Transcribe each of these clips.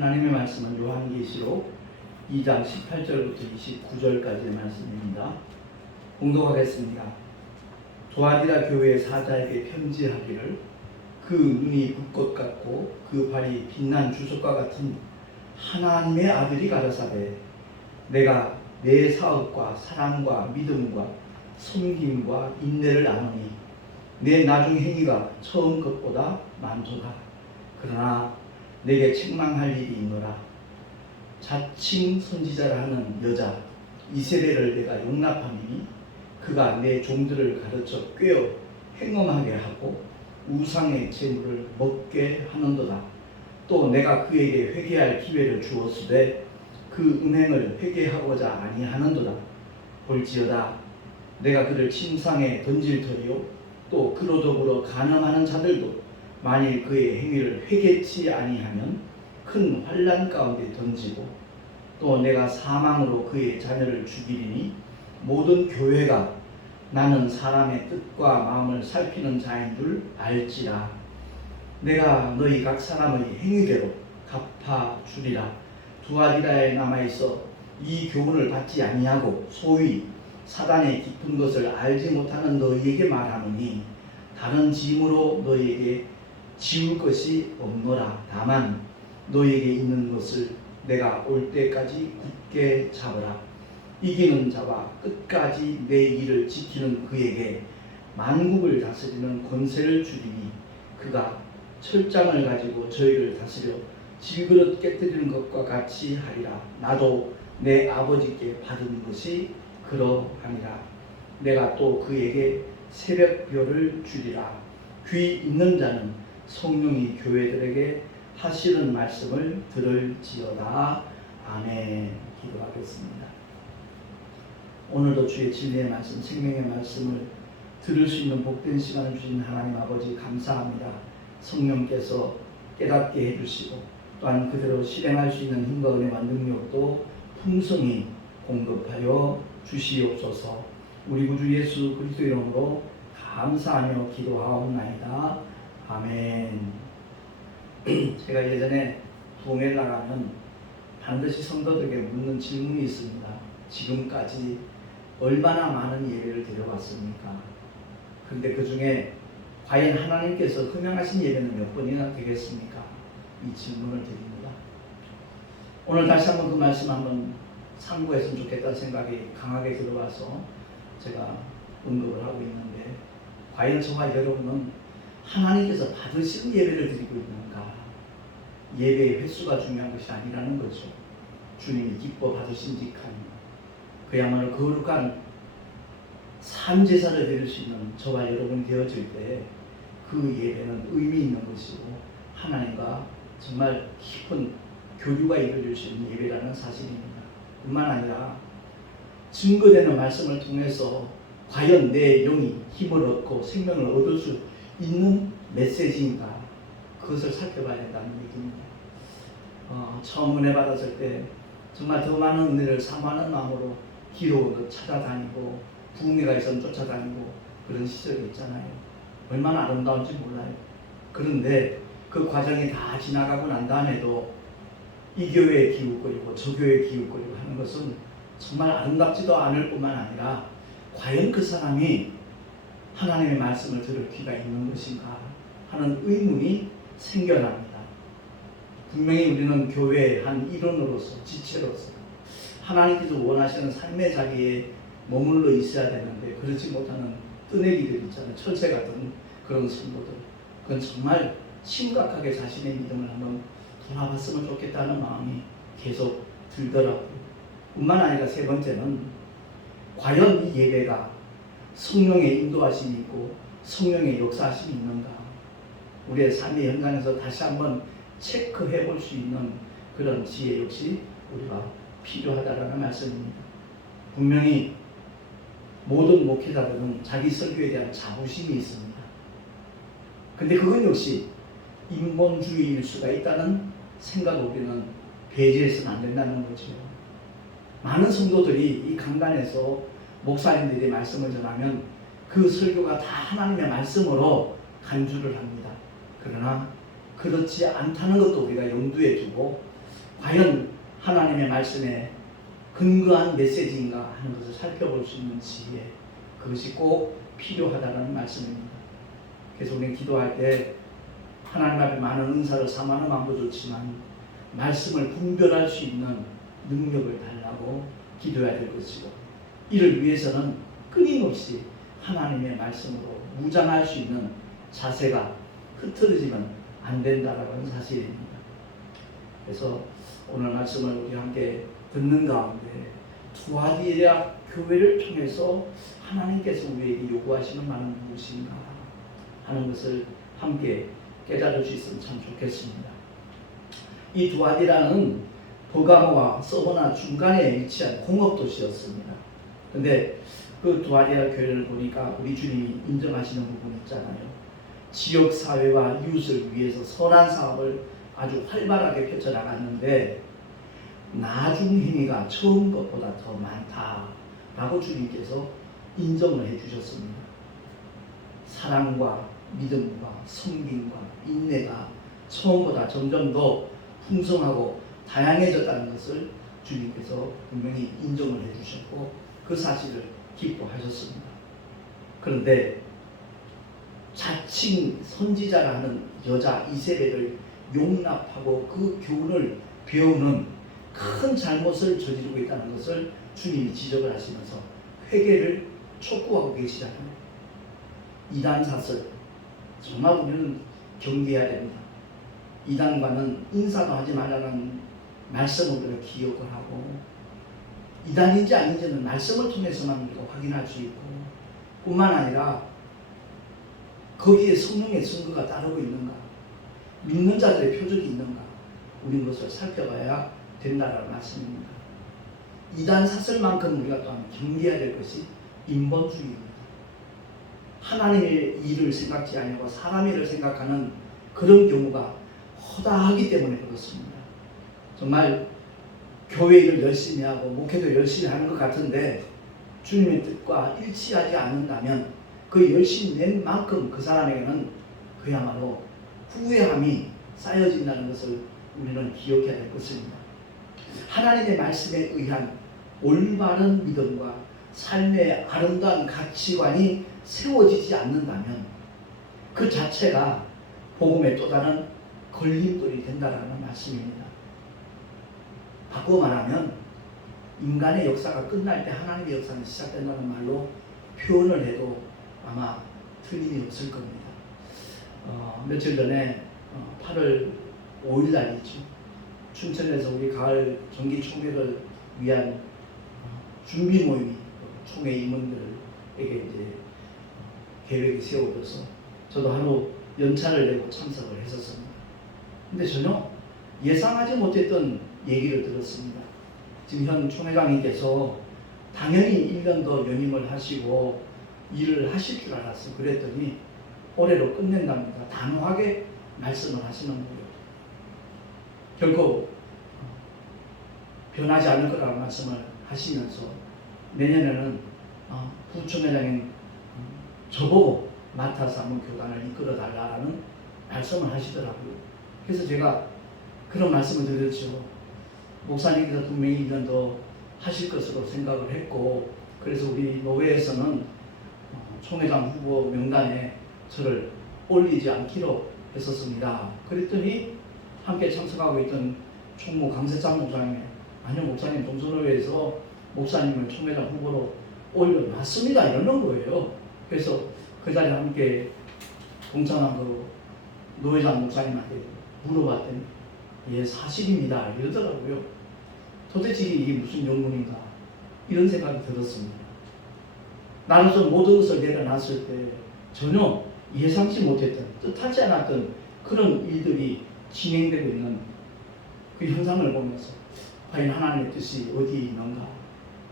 하나님의 말씀은 요한계시록 2장 18절부터 29절까지의 말씀입니다. 공독하겠습니다. 두아디라 교회의 사자에게 편지하기를, 그 눈이 불꽃 같고 그 발이 빛난 주석과 같은 하나님의 아들이 가라사대, 내가 내 사업과 사랑과 믿음과 섬김과 인내를 아노니 내 나중 행위가 처음 것보다 많도다. 그러나 내게 책망할 일이 있노라. 자칭 선지자라 하는 여자 이세벨을 내가 용납하니 그가 내 종들을 가르쳐 꿰어 행음하게 하고 우상의 재물을 먹게 하는도다. 또 내가 그에게 회개할 기회를 주었으되 그 음행을 회개하고자 아니하는도다. 볼지어다, 내가 그를 침상에 던질 터이요 또 그로 더불어 간음하는 자들도 만일 그의 행위를 회개치 아니하면 큰 환난 가운데 던지고, 또 내가 사망으로 그의 자녀를 죽이리니 모든 교회가 나는 사람의 뜻과 마음을 살피는 자인 줄 알지라. 내가 너희 각 사람의 행위대로 갚아주리라. 두아디라에 남아있어 이 교훈을 받지 아니하고 소위 사단의 깊은 것을 알지 못하는 너희에게 말하노니 다른 짐으로 너희에게 지울 것이 없노라. 다만 너희에게 있는 것을 내가 올 때까지 굳게 잡으라. 이기는 자와 끝까지 내 일을 지키는 그에게 만국을 다스리는 권세를 주리니 그가 철장을 가지고 저희를 다스려 질그릇 깨뜨리는 것과 같이 하리라. 나도 내 아버지께 받은 것이 그러하니라. 내가 또 그에게 새벽별을 주리라. 귀 있는 자는 성령이 교회들에게 하시는 말씀을 들을지어다. 아멘. 기도하겠습니다. 오늘도 주의 진리의 말씀, 생명의 말씀을 들을 수 있는 복된 시간을 주신 하나님 아버지 감사합니다. 성령께서 깨닫게 해주시고 또한 그대로 실행할 수 있는 힘과 은혜와 능력도 풍성히 공급하여 주시옵소서. 우리 구주 예수 그리스도 이름으로 감사하며 기도하옵나이다. 아멘. 제가 예전에 부흥회 나가면 반드시 성도들에게 묻는 질문이 있습니다. 지금까지 얼마나 많은 예배를 드려왔습니까? 그런데 그 중에 과연 하나님께서 흠양하신 예배는 몇 번이나 되겠습니까? 이 질문을 드립니다. 오늘 다시 한번 그 말씀 한번 상고했으면 좋겠다는 생각이 강하게 들어와서 제가 언급을 하고 있는데, 과연 저와 여러분은 하나님께서 받으시는 예배를 드리고 있는가? 예배의 횟수가 중요한 것이 아니라는 거죠. 주님이 기뻐 받으신직한 그야말로 거룩한 산제사를 드릴 수 있는 저와 여러분이 되어질 때 그 예배는 의미 있는 것이고 하나님과 정말 깊은 교류가 이루어질 수 있는 예배라는 사실입니다. 뿐만 아니라 증거되는 말씀을 통해서 과연 내 영이 힘을 얻고 생명을 얻을 수 있는 메시지인가, 그것을 살펴봐야 된다는 얘기입니다. 처음 은혜 받았을 때 정말 더 많은 은혜를 사모하는 마음으로 기도도 찾아다니고 부흥회가 있으면 쫓아다니고 그런 시절이 있잖아요. 얼마나 아름다운지 몰라요. 그런데 그 과정이 다 지나가고 난 다음에도 이 교회에 기웃거리고 저 교회에 기웃거리고 하는 것은 정말 아름답지도 않을 뿐만 아니라 과연 그 사람이 하나님의 말씀을 들을 귀가 있는 것인가 하는 의문이 생겨납니다. 분명히 우리는 교회의 한 일원으로서, 지체로서 하나님께서 원하시는 삶의 자리에 머물러 있어야 되는데 그렇지 못하는 뜨내기들 있잖아요. 철새 같은 그런 성도들. 그건 정말 심각하게 자신의 믿음을 한번 돌아봤으면 좋겠다는 마음이 계속 들더라고요. 뿐만 아니라 세 번째는 과연 이 예배가 성령의 인도하심이 있고 성령의 역사하심이 있는가, 우리의 삶의 현장에서 다시 한번 체크해 볼 수 있는 그런 지혜 역시 우리가 필요하다라는 말씀입니다. 분명히 모든 목회자들은 자기 설교에 대한 자부심이 있습니다. 근데 그건 역시 인본주의일 수가 있다는 생각을 우리는 배제해서는 안 된다는 거죠. 많은 성도들이 이 강단에서 목사님들이 말씀을 전하면 그 설교가 다 하나님의 말씀으로 간주를 합니다. 그러나 그렇지 않다는 것도 우리가 염두에 두고 과연 하나님의 말씀에 근거한 메시지인가 하는 것을 살펴볼 수 있는 지혜, 그것이 꼭 필요하다는 말씀입니다. 그래서 우리는 기도할 때 하나님 앞에 많은 은사를 삼하는 마음도 좋지만 말씀을 분별할 수 있는 능력을 달라고 기도해야 될 것이고, 이를 위해서는 끊임없이 하나님의 말씀으로 무장할 수 있는 자세가 흐트러지면 안 된다라는 사실입니다. 그래서 오늘 말씀을 우리 함께 듣는 가운데 투아디라 교회를 통해서 하나님께서 우리에게 요구하시는 바는 무엇인가 하는 것을 함께 깨달을 수 있으면 참 좋겠습니다. 이 두아디라는 버가모와 서머나 중간에 위치한 공업도시였습니다. 그런데 그 두아디라 교회를 보니까 우리 주님이 인정하시는 부분이 있잖아요. 지역사회와 이웃을 위해서 선한 사업을 아주 활발하게 펼쳐나갔는데 나중 행위가 처음 것보다 더 많다라고 주님께서 인정을 해주셨습니다. 사랑과 믿음과 섬김과 인내가 처음보다 점점 더 풍성하고 다양해졌다는 것을 주님께서 분명히 인정을 해주셨고 그 사실을 기뻐하셨습니다. 그런데 자칭 선지자라 하는 여자 이세벨을 용납하고 그 교훈을 배우는 큰 잘못을 저지르고 있다는 것을 주님이 지적을 하시면서 회개를 촉구하고 계시잖아요. 이단사설, 정말 우리는 경계해야 됩니다. 이단과는 인사도 하지 말라는 말씀을 우리가 기억을 하고, 이단인지 아닌지는 말씀을 통해서만 우리가 확인할 수 있고, 뿐만 아니라 거기에 성령의 증거가 따르고 있는가, 믿는 자들의 표적이 있는가, 우리는 그것을 살펴봐야 된다는 말씀입니다. 이단 사설만큼 우리가 또한 경계해야 될 것이 인본주의입니다. 하나님의 일을 생각지 아니하고 사람의 일을 생각하는 그런 경우가 허다하기 때문에 그렇습니다. 정말 교회 일을 열심히 하고 목회도 열심히 하는 것 같은데 주님의 뜻과 일치하지 않는다면 그 열심히 낸 만큼 그 사람에게는 그야말로 후회함이 쌓여진다는 것을 우리는 기억해야 될 것입니다. 하나님의 말씀에 의한 올바른 믿음과 삶의 아름다운 가치관이 세워지지 않는다면 그 자체가 복음의 또 다른 걸림돌이 된다는 말씀입니다. 바꾸어 말하면 인간의 역사가 끝날 때 하나님의 역사는 시작된다는 말로 표현을 해도 아마 틀림이 없을 겁니다. 며칠 전에 8월 5일 날이죠. 춘천에서 우리 가을 정기 총회를 위한 준비 모임이 총회 임원들에게 이제 계획이 세워져서 저도 하루 연차를 내고 참석을 했었습니다. 근데 전혀 예상하지 못했던 얘기를 들었습니다. 지금 현 총회장님께서 당연히 1년 더 연임을 하시고 일을 하실 줄 알았어요. 그랬더니 올해로 끝낸답니다. 단호하게 말씀을 하시는 거예요. 결코 변하지 않을 거라는 말씀을 하시면서 내년에는 부총회장인 저보고 맡아서 한번 교단을 이끌어 달라는 말씀을 하시더라고요. 그래서 제가 그런 말씀을 드렸죠. 목사님께서 분명히 1년 더 하실 것으로 생각을 했고, 그래서 우리 노회에서는 총회장 후보 명단에 저를 올리지 않기로 했었습니다. 그랬더니 함께 참석하고 있던 총무 강세찬 목사님, 아니요 목사님 동서노회에서 목사님을 총회장 후보로 올려놨습니다 이러는 거예요. 그래서 그 자리에 함께 동참한 그 노회장 목사님한테 물어봤더니 예 사실입니다 이러더라고요. 도대체 이게 무슨 영문인가 이런 생각이 들었습니다. 나로서 모든 것을 내려놨을 때 전혀 예상치 못했던, 뜻하지 않았던 그런 일들이 진행되고 있는 그 현상을 보면서 과연 하나님의 뜻이 어디에 있는가,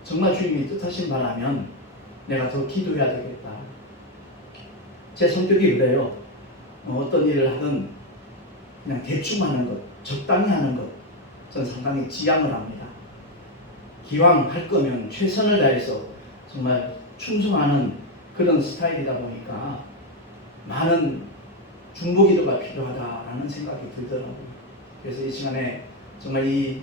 정말 주님이 뜻하신 바라면 내가 더 기도해야 되겠다. 제 성격이 그래요. 어떤 일을 하든 그냥 대충 하는 것, 적당히 하는 것, 저는 상당히 지향을 합니다. 기왕 할 거면 최선을 다해서 정말 충성하는 그런 스타일이다 보니까 많은 중보기도가 필요하다라는 생각이 들더라고요. 그래서 이 시간에 정말 이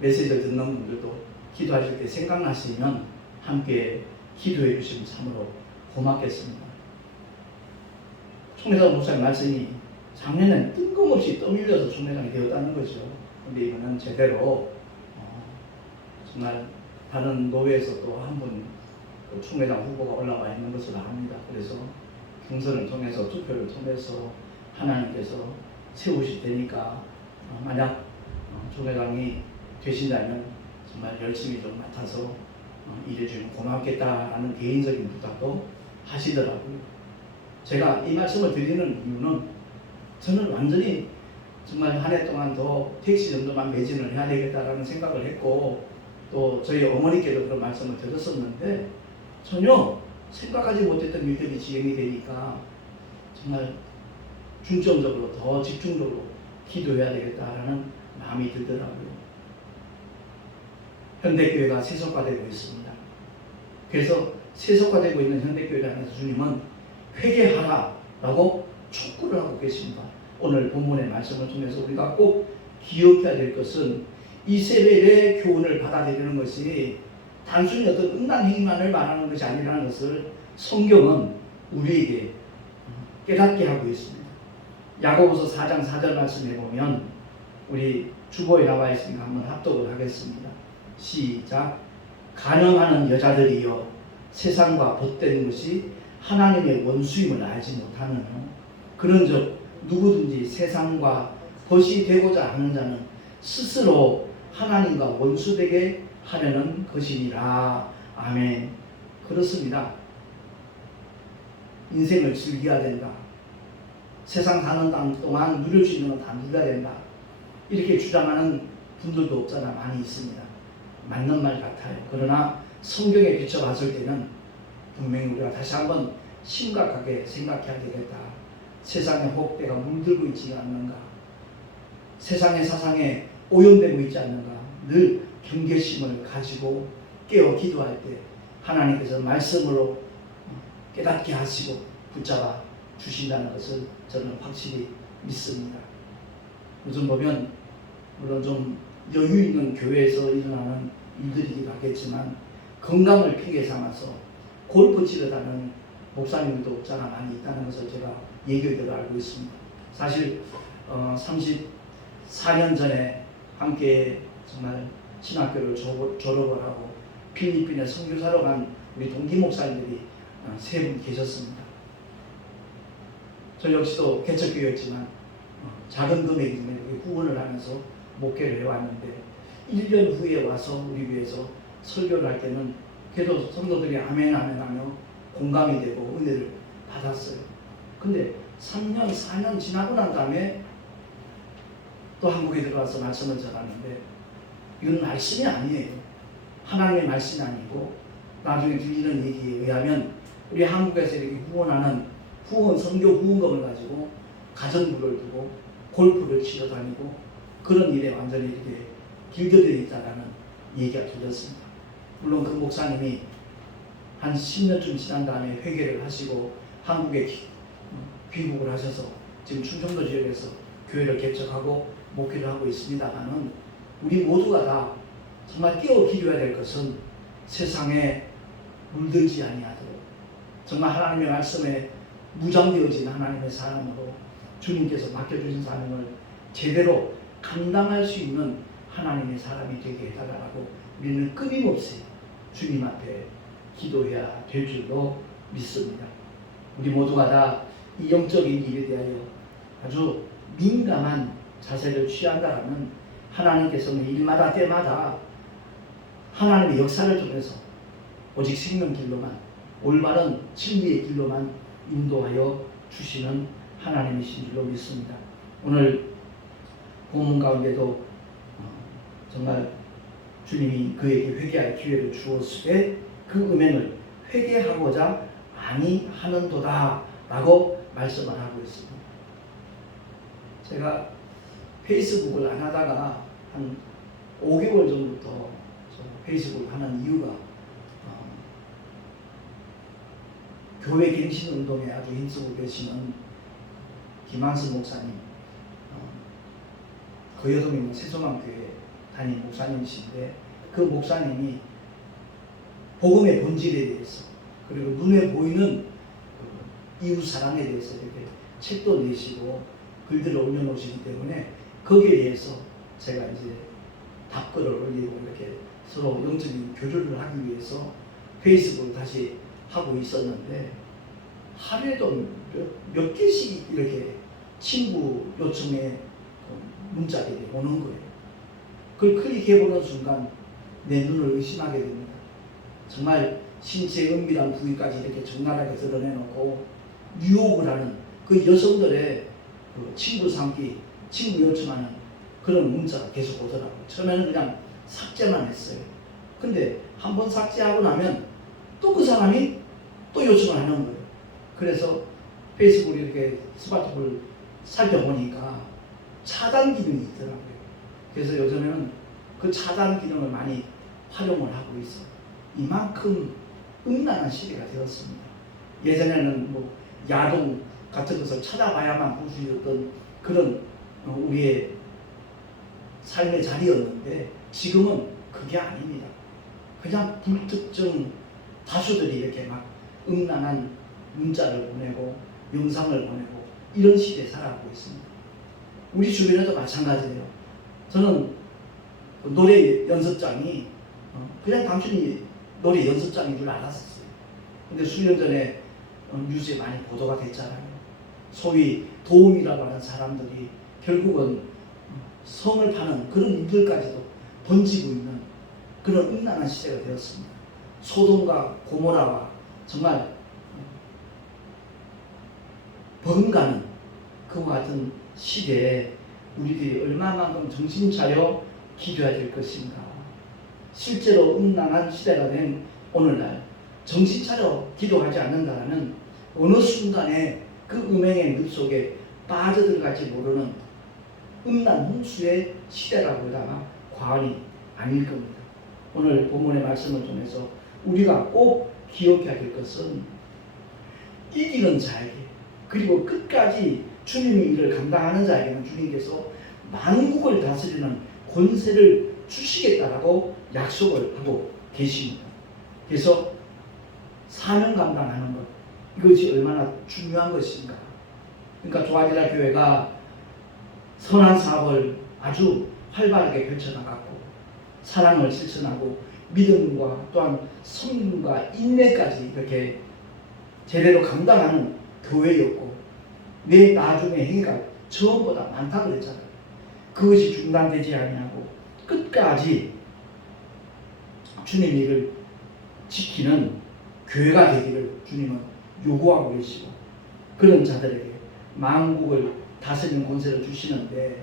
메시지를 듣는 분들도 기도하실 때 생각나시면 함께 기도해 주시면 참으로 고맙겠습니다. 총회장 목사님 말씀이 작년엔 뜬금없이 떠밀려서 총회장이 되었다는 거죠. 근데 이번엔 제대로 정말 다른 노회에서 또 한 분 총회장 후보가 올라와 있는 것으로 압니다. 그래서 경선을 통해서 투표를 통해서 하나님께서 세우실 테니까 만약 총회장이 되신다면 정말 열심히 좀 맡아서 일해주면 고맙겠다라는 개인적인 부탁도 하시더라고요. 제가 이 말씀을 드리는 이유는 저는 완전히 정말 한 해 동안 더 택시 정도만 매진을 해야 되겠다라는 생각을 했고 또 저희 어머니께도 그런 말씀을 드렸었는데 전혀 생각하지 못했던 일들이 진행이 되니까 정말 중점적으로 더 집중적으로 기도해야 되겠다라는 마음이 들더라고요. 현대교회가 세속화되고 있습니다. 그래서 세속화되고 있는 현대교회를 하면서 주님은 회개하라라고 촉구를 하고 계십니다. 오늘 본문의 말씀을 통해서 우리가 꼭 기억해야 될 것은 이세벨의 교훈을 받아들이는 것이 단순히 어떤 음란 행위만을 말하는 것이 아니라는 것을 성경은 우리에게 깨닫게 하고 있습니다. 야고보서 4장 4절 말씀에 보면 우리 주보에 나와 있으니까 한번 합독을 하겠습니다. 시작. 간음하는 여자들이여 세상과 벗된 것이 하나님의 원수임을 알지 못하느냐. 그런즉 누구든지 세상과 벗이 되고자 하는 자는 스스로 하나님과 원수되게 하려는 것이니라. 아멘. 그렇습니다. 인생을 즐겨야 된다. 세상 사는 동안 누릴 수 있는 건 다 누려야 된다. 이렇게 주장하는 분들도 없잖아. 많이 있습니다. 맞는 말 같아요. 그러나 성경에 비춰봤을 때는 분명히 우리가 다시 한번 심각하게 생각해야 되겠다. 세상의 혹대가 물들고 있지 않는가. 세상의 사상에 오염되고 있지 않는가. 늘 경계심을 가지고 깨어 기도할 때 하나님께서 말씀으로 깨닫게 하시고 붙잡아 주신다는 것을 저는 확실히 믿습니다. 요즘 보면 물론 좀 여유 있는 교회에서 일어나는 일들이기도 하겠지만 건강을 핑계 삼아서 골프 치러 다니는 목사님들도 없잖아 많이 있다는 것을 제가 얘기를 알고 있습니다. 사실 34년 전에 함께 정말 신학교를 졸업을 하고 필리핀에 선교사로 간 우리 동기 목사님들이 3분 계셨습니다. 저 역시도 개척교회였지만 작은 금액이지만 후원을 하면서 목회를 해왔는데 1년 후에 와서 우리 교회에서 설교를 할 때는 그래도 성도들이 아멘 아멘 하며 공감이 되고 은혜를 받았어요. 근데 3년 4년 지나고 난 다음에 또 한국에 들어와서 말씀을 전하는데 이건 말씀이 아니에요. 하나님의 말씀이 아니고 나중에 들리는 얘기에 의하면 우리 한국에서 이렇게 후원하는 후원 선교 후원금을 가지고 가정부를 두고 골프를 치러 다니고 그런 일에 완전히 이렇게 길들여 있다라는 얘기가 들렸습니다. 물론 그 목사님이 한 10년쯤 지난 다음에 회개를 하시고 한국에 귀국을 하셔서 지금 충청도 지역에서 교회를 개척하고 목회를 하고 있습니다만은 우리 모두가 다 정말 깨어 기도해야 될 것은 세상에 물들지 아니하도록 정말 하나님의 말씀에 무장되어진 하나님의 사람으로 주님께서 맡겨주신 사명을 제대로 감당할 수 있는 하나님의 사람이 되게 해달라고 우리는 끊임없이 주님 앞에 기도해야 될 줄로 믿습니다. 우리 모두가 다 이 영적인 일에 대하여 아주 민감한 자세를 취한다면 하나님께서는 일마다 때마다 하나님의 역사를 통해서 오직 생명 길로만 올바른 진리의 길로만 인도하여 주시는 하나님이신 줄로 믿습니다. 오늘 본문 가운데도 정말 주님이 그에게 회개할 기회를 주었을 때 그 음행을 회개하고자 아니하는도다 라고 말씀을 하고 있습니다. 제가 페이스북을 안 하다가 한 5개월 전부터 페이스북을 하는 이유가 교회 갱신 운동에 아주 힘쓰고 계시는 김한수 목사님 거여동에 세종암교회 담임 목사님이신데 그 목사님이 복음의 본질에 대해서 그리고 눈에 보이는 그 이웃 사랑에 대해서 이렇게 책도 내시고 글들을 올려놓으시기 때문에 거기에 대해서 제가 이제 답글을 올리고 이렇게 서로 영적인 교류를 하기 위해서 페이스북을 다시 하고 있었는데 하루에도 몇 개씩 이렇게 친구 요청에 문자들이 오는 거예요. 그걸 클릭해보는 순간 내 눈을 의심하게 됩니다. 정말 신체의 은밀한 부위까지 이렇게 적나라하게 드러내놓고 유혹을 하는 그 여성들의 그 친구 삼기, 친구 요청하는 그런 문자가 계속 오더라고요. 처음에는 그냥 삭제만 했어요. 근데 한번 삭제하고 나면 또 그 사람이 또 요청을 하는 거예요. 그래서 페이스북 이렇게 스마트폰을 살펴보니까 차단 기능이 있더라고요. 그래서 요즘에는 그 차단 기능을 많이 활용을 하고 있어요. 이만큼 음란한 시대가 되었습니다. 예전에는 뭐 야동 같은 것을 찾아봐야만 볼 수 있었던 그런 우리의 삶의 자리였는데 지금은 그게 아닙니다. 그냥 불특정 다수들이 이렇게 막 음란한 문자를 보내고 영상을 보내고 이런 시대에 살아가고 있습니다. 우리 주변에도 마찬가지예요. 저는 노래 연습장이 그냥 단순히 노래 연습장인 줄 알았었어요. 근데 수년 전에 뉴스에 많이 보도가 됐잖아요. 소위 도움이라고 하는 사람들이 결국은 성을 파는 그런 일들까지도 번지고 있는 그런 음란한 시대가 되었습니다. 소돔과 고모라와 정말 버금가는 그와 같은 시대에 우리들이 얼마만큼 정신 차려 기도해야 될 것인가. 실제로 음란한 시대가 된 오늘날 정신 차려 기도하지 않는다는 어느 순간에 그 음행의 늪 속에 빠져들어갈지 모르는 음란 홍수의 시대라고 하다가 과언이 아닐 겁니다. 오늘 본문의 말씀을 통해서 우리가 꼭 기억해야 될 것은 이기는 자에게 그리고 끝까지 주님의 일을 감당하는 자에게는 주님께서 만국을 다스리는 권세를 주시겠다라고 약속을 하고 계십니다. 그래서 사명 감당하는 것 이것이 얼마나 중요한 것인가. 그러니까 조아디라 교회가 선한 사업을 아주 활발하게 펼쳐나갔고 사랑을 실천하고 믿음과 또한 성품과 인내까지 이렇게 제대로 감당하는 교회였고 내 나중의 행위가 처음보다 많다고 그랬잖아요. 그것이 중단되지 아니하고 끝까지 주님 일을 지키는 교회가 되기를 주님은 요구하고 계시고 그런 자들에게 만국을 다스리는 권세를 주시는데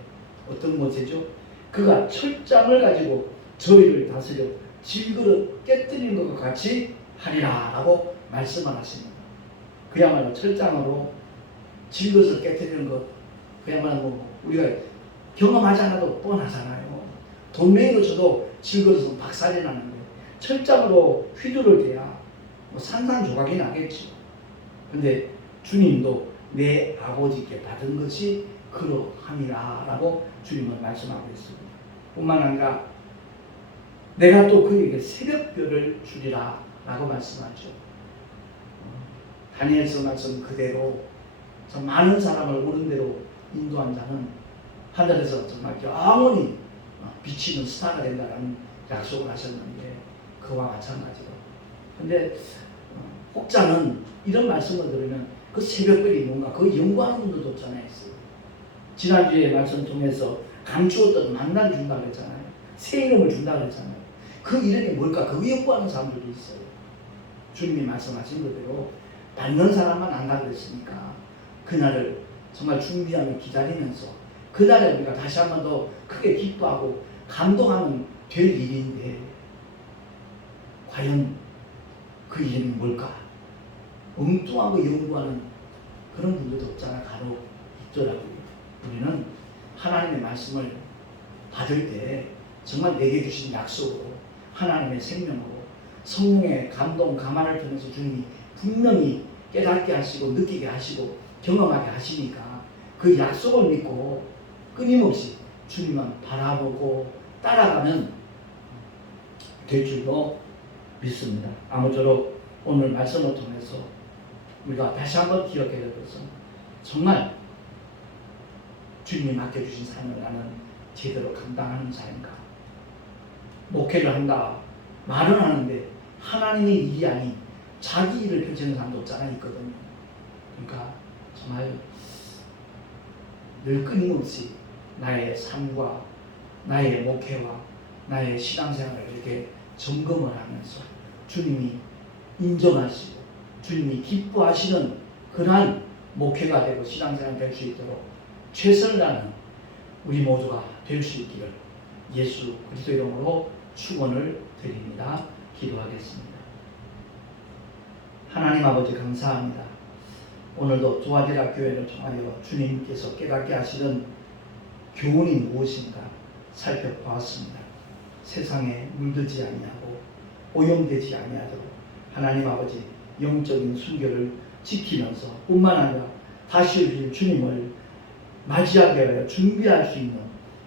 어떤 권세죠? 그가 철장을 가지고 저희를 다스려 질그릇 깨뜨리는 것과 같이 하리라 라고 말씀을 하십니다. 그야말로 철장으로 질그릇을 깨뜨리는 것 그야말로 뭐 우리가 경험하지 않아도 뻔하잖아요. 돌멩이로 쳐도 질그릇은 박살이 나는데 철장으로 휘두를 때야 뭐 산산조각이 나겠죠. 근데 주님도 내 아버지께 받은 것이 그러함이라 라고 주님은 말씀하고 있습니다. 뿐만 아니라 내가 또 그에게 새벽별을 주리라 라고 말씀하죠. 다니엘서 말씀 그대로 많은 사람을 옳은 대로 인도한 자는 하늘에서 정말 영원히 비치는 스타가 된다는 약속을 하셨는데 그와 마찬가지로 근데 혹자는 이런 말씀을 들으면 그 새벽별이 뭔가 그 연구하는 분들도 없잖아요. 지난주에 말씀 통해서 감추었던 만난 준다 그랬잖아요. 새 이름을 준다 그랬잖아요. 그 이름이 뭘까? 그 연구하는 사람들도 있어요. 주님이 말씀하신 그대로 받는 사람만 안다 그랬으니까 그날을 정말 준비하며 기다리면서 그날에 우리가 다시 한 번 더 크게 기뻐하고 감동하면 될 일인데 과연 그 이름이 뭘까? 엉뚱하고 연구하는 그런 분들도 없잖아. 간혹 있더라고요. 우리는 하나님의 말씀을 받을 때 정말 내게 주신 약속으로 하나님의 생명으로 성령의 감동 감화를 통해서 주님이 분명히 깨닫게 하시고 느끼게 하시고 경험하게 하시니까 그 약속을 믿고 끊임없이 주님만 바라보고 따라가면 될 줄로 믿습니다. 아무쪼록 오늘 말씀을 통해서 우리가 다시 한번 기억해야 될 것은 정말 주님이 맡겨주신 삶을 나는 제대로 감당하는 자인가. 목회를 한다 말은 하는데 하나님의 일이 아닌 자기 일을 펼치는 사람도 없잖아 있거든요. 그러니까 정말 늘 끊임없이 나의 삶과 나의 목회와 나의 신앙생활을 이렇게 점검을 하면서 주님이 인정하시고 주님이 기뻐하시는 그러한 목회가 되고 신앙생활이 될 수 있도록 최선을 다하는 우리 모두가 될 수 있기를 예수 그리스도 이름으로 축원을 드립니다. 기도하겠습니다. 하나님 아버지 감사합니다. 오늘도 두아디라 교회를 통하여 주님께서 깨닫게 하시는 교훈이 무엇인가 살펴보았습니다. 세상에 물들지 아니하고 오염되지 아니하도록 하나님 아버지 영적인 순결을 지키면서 뿐만 아니라 다시 오실 주님을 맞이하게 하여 준비할 수 있는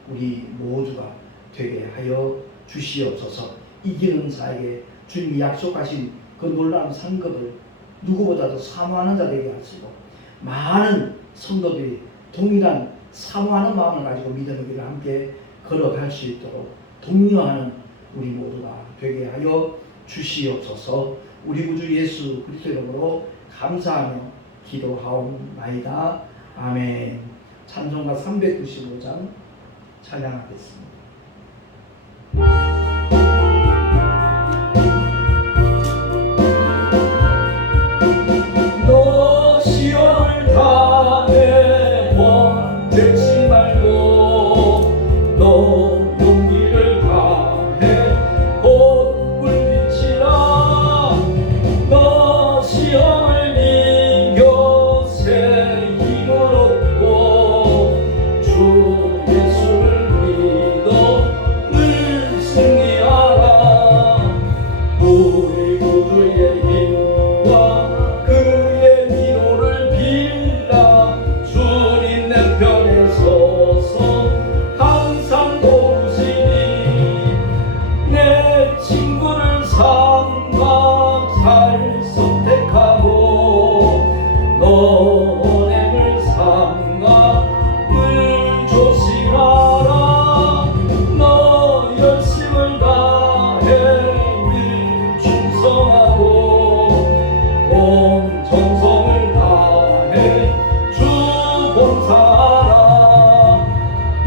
우리 모두가 되게 하여 주시옵소서. 이기는 자에게 주님이 약속하신 그 놀라운 상급을 누구보다도 사모하는 자 되게 하시고 많은 성도들이 동일한 사모하는 마음을 가지고 믿음의 길을 함께 걸어갈 수 있도록 독려하는 우리 모두가 되게 하여 주시옵소서. 우리 구주 예수 그리스도 이름으로 감사하며 기도하옵나이다. 아멘. 찬송가 395장 찬양하겠습니다. 너 시험을 당해 원대치 말고 너 용기를 다해 곧 물리치라. 너 시험을 이겨 새 힘을 얻고 주 예수를 믿어 늘 승리하라. 우리 구주의 힘과 그의 위로를 빌라. 주님 내 편에 서서 항상 도우시니 내 친구를 삼가 잘 선택하고 너 언행을 삼가 늘 조심하라. 너 열심을 다해 늘 충성하고 온 정성을 다해 주 봉사하라.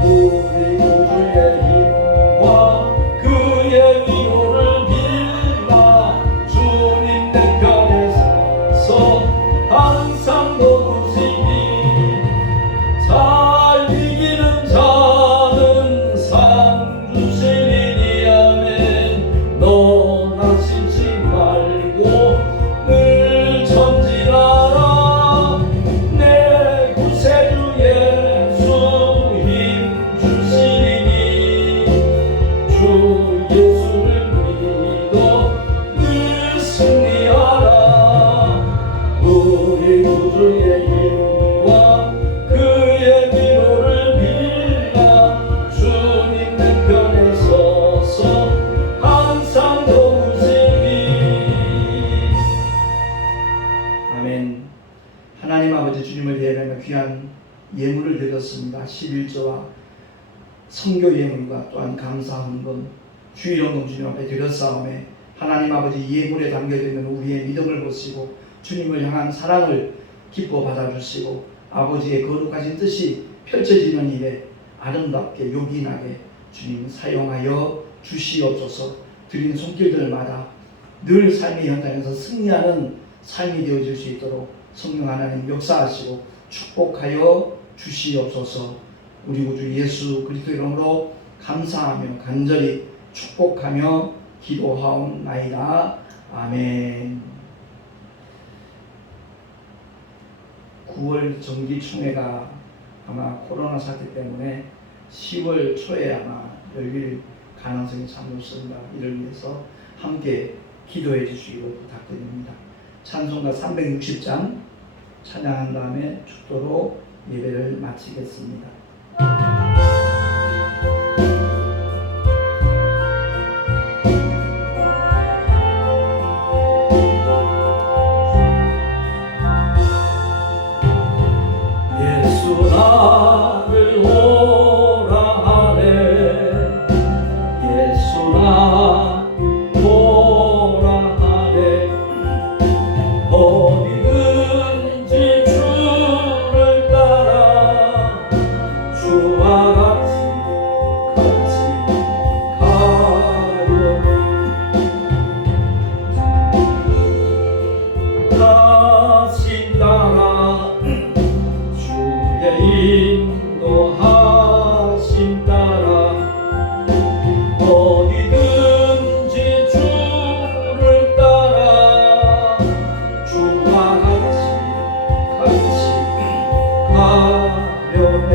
우리 구주의 힘과 그의 위로를 빌라. 주님 내 편에 서서 항상 도우시니 잘 이기는 자는 상 주시리니. 아멘. 너 나심치 말고 늘 전진하라. 내 구세주 예수 힘 주시리니 주 예수를 믿어 늘 승리하라. 우리 구주의 힘과 그의 위로를 빌라. 주님 내 편에 서서 항상 도우시니. 아멘. 하나님 아버지 주님을 예배하며 귀한 예물을 드렸습니다. 11조와 성교 예물과 또한 감사 헌금 주일헌금 주님 앞에 드렸사오매 하나님 아버지 예물에 담겨져 있는 우리의 믿음을 보시고 주님을 향한 사랑을 기뻐 받아주시고 아버지의 거룩하신 뜻이 펼쳐지는 일에 아름답게 요긴하게 주님 사용하여 주시옵소서. 드린 손길들마다 늘 삶의 현장에서 승리하는 삶이 되어질 수 있도록 성령 하나님 역사하시고 축복하여 주시옵소서. 우리 구주 예수 그리스도 이름으로 감사하며 간절히 축복하며 기도하옵나이다. 아멘. 9월 정기총회가 아마 코로나 사태 때문에 10월 초에 아마 열릴 가능성이 참 높습니다. 이를 위해서 함께 기도해 주시기를 부탁드립니다. 찬송가 360장 찬양한 다음에 축도로 예배를 마치겠습니다. 어디든지 주를 따라 주와 같이 가려 해.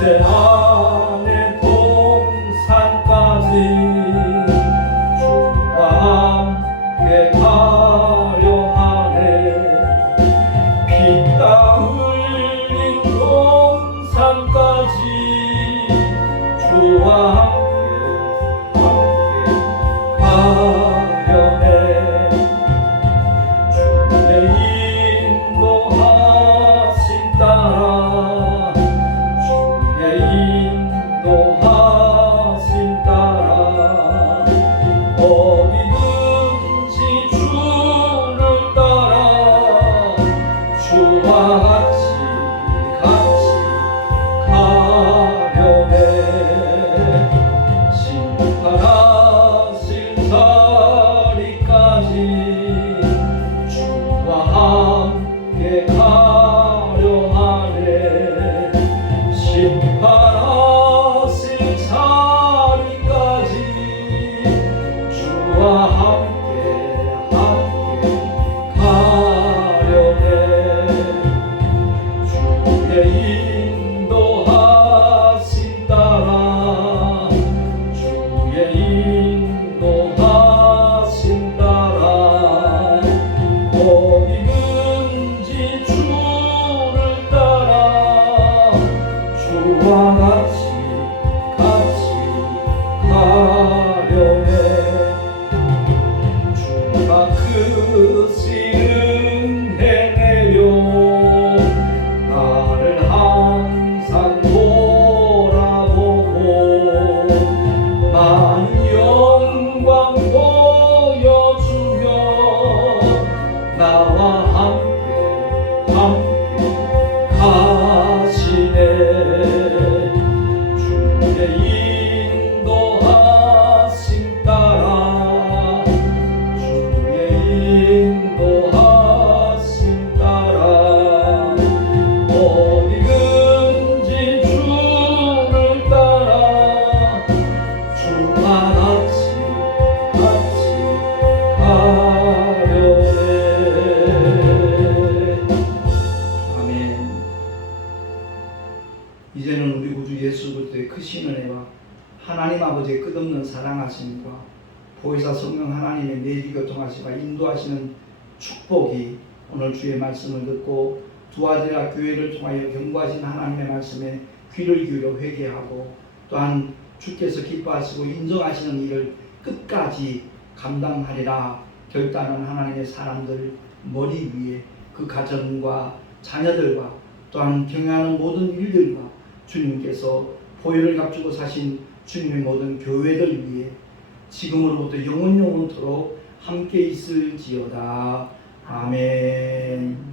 겟세마네 동산까지 주와 함께 가려 하네. 피 땀 흘린 동산까지 주와 함께 가려 해. 주의 인도하심 따라 주의 인도하심 따라 어디든지 주를 따라 주와 같이 가려 해. 심판하실 자리까지 주와 함께 가려 하네. 심판하실 자리까지 주와 함께 가려 해. 주의 인도하심 따라 주의 인도하심 따라 어디든지 주를 따라 주와 같이 가려 해. 주가 크신 은혜 내려 나를 항상 돌아보고 많은 영광 보여주며 나와 함께 가시네. 주의 인도하심 따라 주의 인도하심 따라 어디든지 주를 따라 주와 같이 가려 해. 아멘. 이제는 우리 구주 예수 그리스도의 크신 은혜와 하나님 아버지의 끝없는 사랑하심과 보혜사 성령 하나님의 내리교통하시고 인도하시는 축복이 오늘 주의 말씀을 듣고 두아디라 교회를 통하여 경고하신 하나님의 말씀에 귀를 기울여 회개하고 또한 주께서 기뻐하시고 인정하시는 일을 끝까지 감당하리라 결단한 하나님의 사람들 머리 위에 그 가정과 자녀들과 또한 경영하는 모든 일들과 주님께서 보혈을 값주고 사신 주님의 모든 교회들 위해 지금으로부터 영원토록 함께 있을지어다. 아멘.